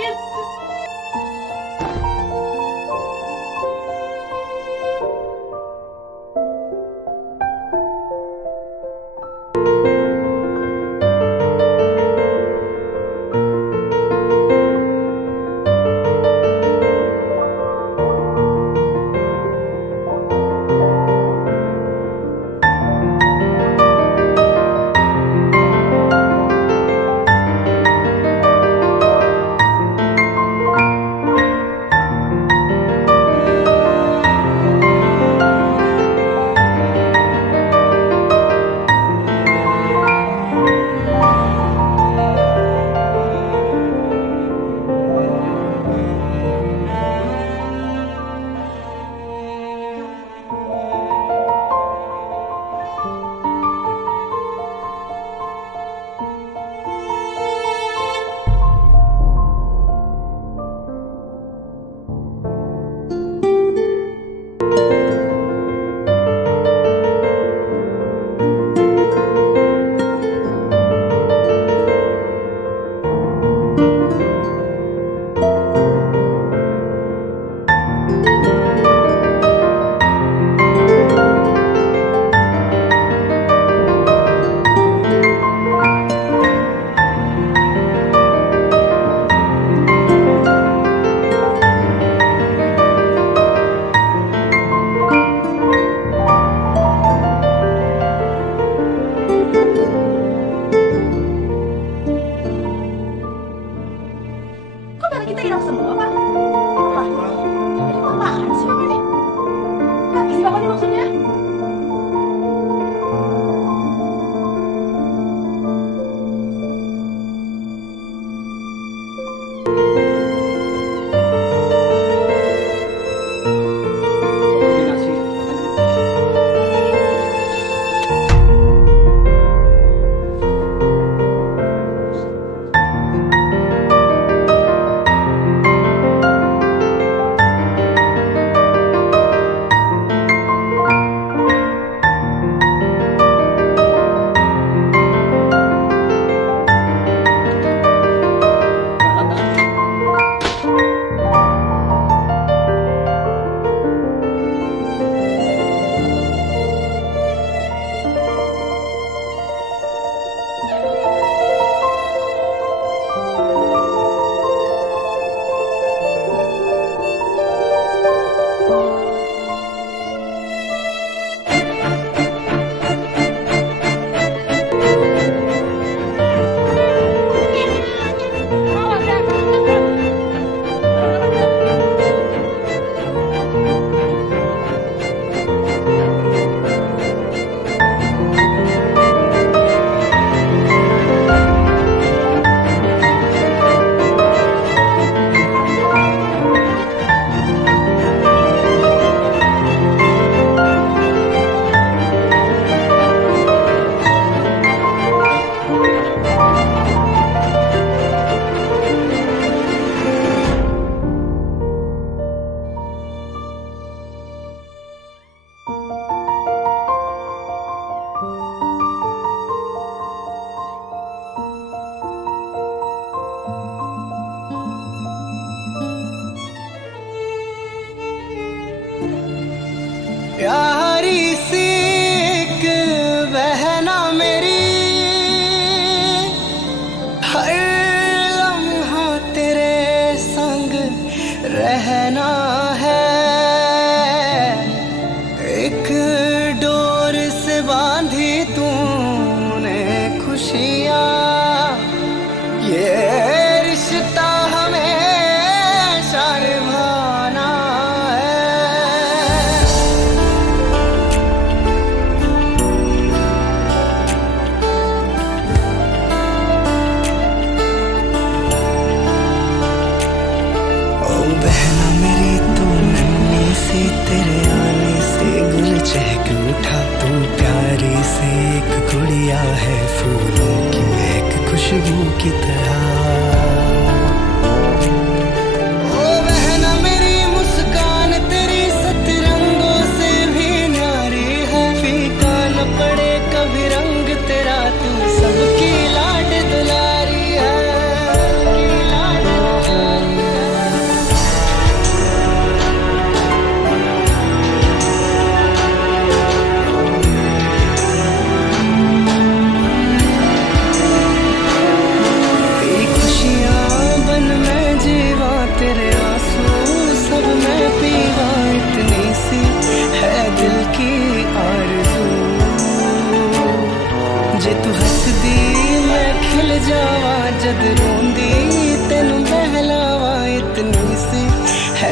gitu. Kok barang kita hilang semua, Pak? Apa? Ini apaan sih, Bapak ini? Apa sih, Bapak ini maksudnya? Koordinasi. प्यारी सी एक बहना मेरी, हर लम्हा तेरे संग रहना है। एक डोर से बांधी तूने खुशियाँ, ये रिश्ता हमेशा निभाना है। बहना मेरी तू नन्ही सी, तेरे आने से गुल चहक उठा। तू प्यारी सी एक गुड़िया है, फूलों की महक खुशबू की तरह। ओ बहना मेरी मुस्कान तेरी सतरंगों से भी न्यारी है। फीका न पड़े कभी रंग तेरा, तू सबकी लाड दुलारी है। जावा जद रो